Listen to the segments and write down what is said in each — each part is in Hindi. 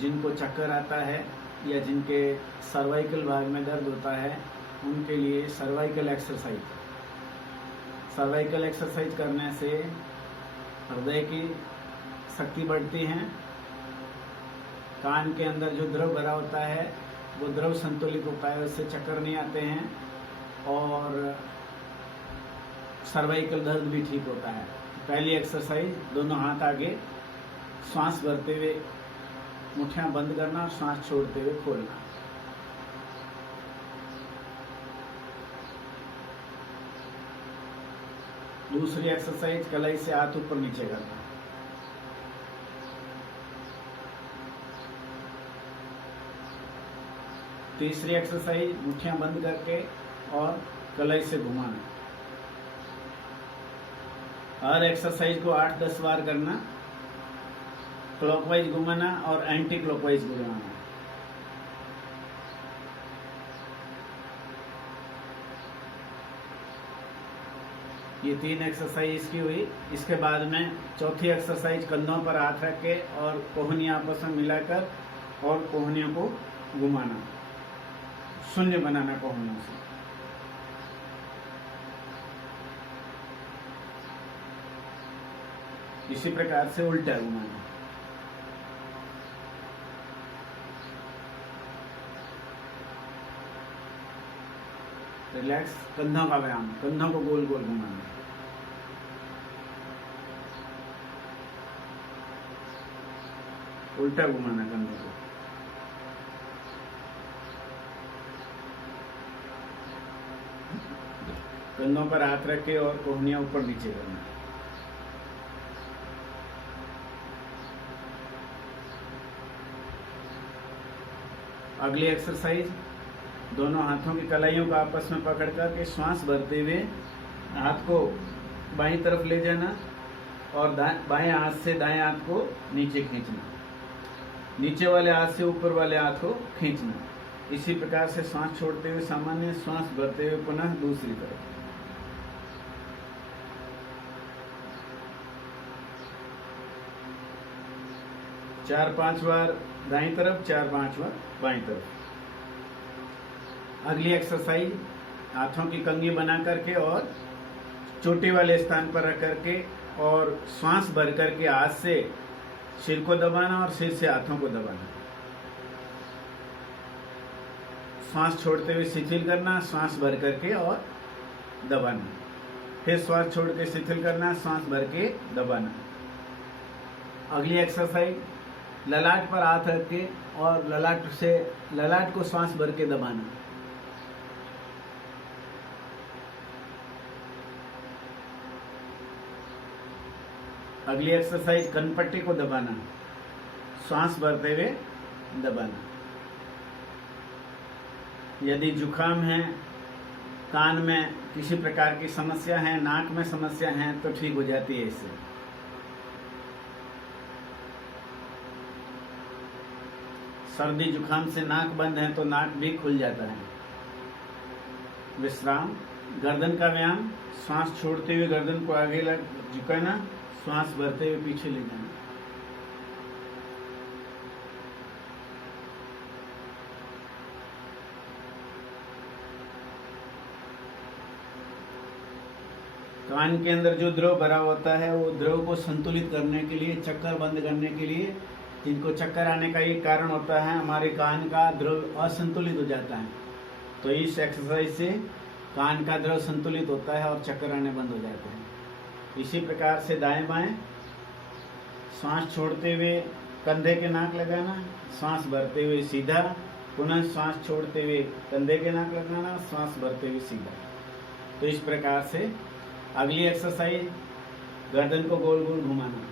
जिनको चक्कर आता है या जिनके सर्वाइकल भाग में दर्द होता है उनके लिए सर्वाइकल एक्सरसाइज। सर्वाइकल एक्सरसाइज करने से हृदय की शक्ति बढ़ती है, कान के अंदर जो द्रव भरा होता है वो द्रव संतुलित होता है, उससे चक्कर नहीं आते हैं और सर्वाइकल दर्द भी ठीक होता है। पहली एक्सरसाइज, दोनों हाथ आगे, श्वास भरते हुए मुट्ठियां बंद करना और श्वास छोड़ते हुए खोलना। दूसरी एक्सरसाइज, कलाई से हाथ ऊपर नीचे करना। तीसरी एक्सरसाइज, मुट्ठियां बंद करके और कलाई से घुमाना। हर एक्सरसाइज को 8-10 बार करना, क्लॉकवाइज घुमाना और एंटी क्लॉकवाइज घुमाना। ये 3 एक्सरसाइज इसकी हुई। इसके बाद में चौथी एक्सरसाइज, कंधों पर हाथ रख के और कोहनियां आपस में मिलाकर और कोहनियों को घुमाना, शून्य बनाना कोहनियों से। इसी प्रकार से उल्टा घुमाना। रिलैक्स, कंधों का व्यायाम, कंधों को गोल गोल घुमाना। उल्टा घुमाना कंधों को। कंधों पर हाथ रख के और कोहनियां ऊपर नीचे करना। अगली एक्सरसाइज, दोनों हाथों की कलाइयों को आपस में पकड़ कर के श्वास भरते हुए हाथ को बाईं तरफ ले जाना और बाएं हाथ से दाएं हाथ को नीचे खींचना, नीचे वाले हाथ से ऊपर वाले हाथ को खींचना। इसी प्रकार से श्वास छोड़ते हुए सामान्य, श्वास भरते हुए पुनः दूसरी तरफ। चार 5 बार दाईं तरफ, 4-5 बार बाईं तरफ। अगली एक्सरसाइज, हाथों की कंघी बना करके और चोटी वाले स्थान पर रख करके और श्वास भर करके हाथ से सिर को दबाना और सिर से हाथों को दबाना। श्वास छोड़ते हुए शिथिल करना, श्वास भर करके और दबाना। फिर श्वास छोड़ के शिथिल करना, श्वास भर के दबाना। अगली एक्सरसाइज, ललाट पर हाथ रख के और ललाट को श्वास भर के दबाना। अगली एक्सरसाइज, कनपट्टी को दबाना, श्वास भरते हुए दबाना। यदि जुकाम है, कान में किसी प्रकार की समस्या है, नाक में समस्या है तो ठीक हो जाती है इससे। सर्दी जुकाम से नाक बंद है तो नाक भी खुल जाता है। विश्राम, गर्दन का व्यायाम, श्वास छोड़ते हुए गर्दन को आगे झुकाना, श्वास भरते हुए पीछे ले जाना। कान के अंदर जो द्रव भरा होता है वो द्रव को संतुलित करने के लिए, चक्कर बंद करने के लिए, जिनको चक्कर आने का एक कारण होता है हमारे कान का द्रव असंतुलित हो जाता है, तो इस एक्सरसाइज से कान का द्रव संतुलित होता है और चक्कर आने बंद हो जाते हैं। इसी प्रकार से दाएं बाएं, श्वास छोड़ते हुए कंधे के नाक लगाना, श्वास भरते हुए सीधा, पुनः श्वास छोड़ते हुए कंधे के नाक लगाना, श्वास भरते हुए सीधा। तो इस प्रकार से अगली एक्सरसाइज, गर्दन को गोल गोल घुमाना।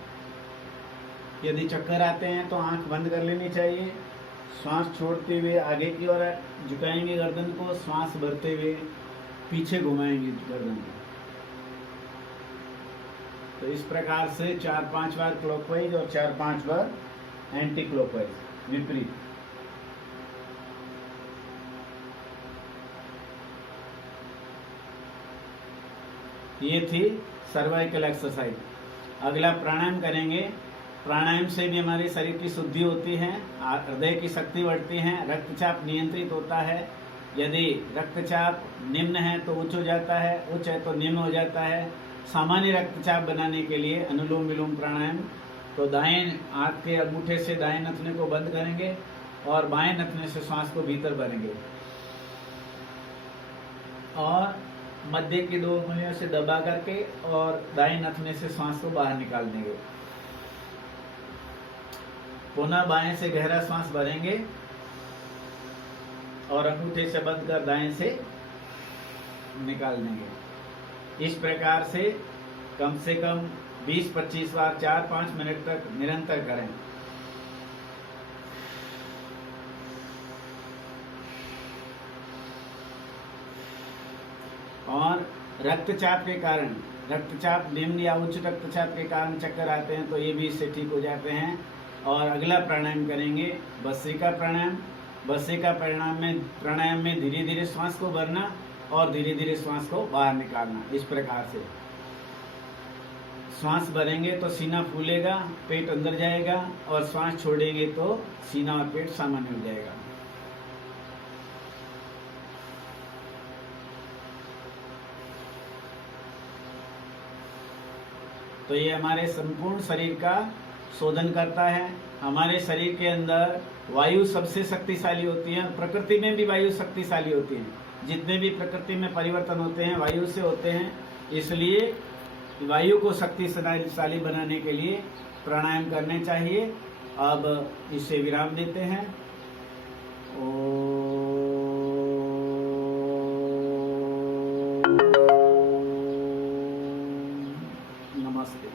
यदि चक्कर आते हैं तो आंख बंद कर लेनी चाहिए। श्वास छोड़ते हुए आगे की ओर झुकाएंगे गर्दन को, श्वास भरते हुए पीछे घुमाएंगे गर्दन को। तो इस प्रकार से 4-5 बार क्लॉकवाइज और 4-5 बार एंटी क्लॉकवाइज, विपरीत। ये थी सर्वाइकल एक्सरसाइज। अगला प्राणायाम करेंगे। प्राणायाम से भी हमारे शरीर की शुद्धि होती है, हृदय की शक्ति बढ़ती है, रक्तचाप नियंत्रित होता है। यदि रक्तचाप निम्न है तो उच्च हो जाता है, उच्च है तो निम्न हो जाता है। सामान्य रक्तचाप बनाने के लिए अनुलोम विलोम प्राणायाम, तो दाएं हाथ के अंगूठे से दाएं नथने को बंद करेंगे और बाएं नथने से श्वास को भीतर भरेंगे और मध्य की 2 उंगलियों से दबा करके और दाएं नथने से श्वास को बाहर निकाल देंगे। पुनः बाएं से गहरा श्वास भरेंगे और अंगूठे से बंद कर दाएं से निकाल देंगे। इस प्रकार से कम 20-25 बार 4-5 मिनट तक निरंतर करें। और रक्तचाप के कारण, रक्तचाप निम्न या उच्च रक्तचाप के कारण चक्कर आते हैं तो ये भी इससे ठीक हो जाते हैं। और अगला प्राणायाम करेंगे भस्त्रिका प्राणायाम। भस्त्रिका प्राणायाम में धीरे धीरे श्वास को भरना और धीरे धीरे श्वास को बाहर निकालना। इस प्रकार से श्वास भरेंगे तो सीना फूलेगा, पेट अंदर जाएगा, और श्वास छोड़ेंगे तो सीना और पेट सामान्य हो जाएगा। तो ये हमारे संपूर्ण शरीर का शोधन करता है। हमारे शरीर के अंदर वायु सबसे शक्तिशाली होती है, प्रकृति में भी वायु शक्तिशाली होती है। जितने भी प्रकृति में परिवर्तन होते हैं वायु से होते हैं, इसलिए वायु को शक्तिशाली बनाने के लिए प्राणायाम करने चाहिए। अब इसे विराम देते हैं। नमस्ते।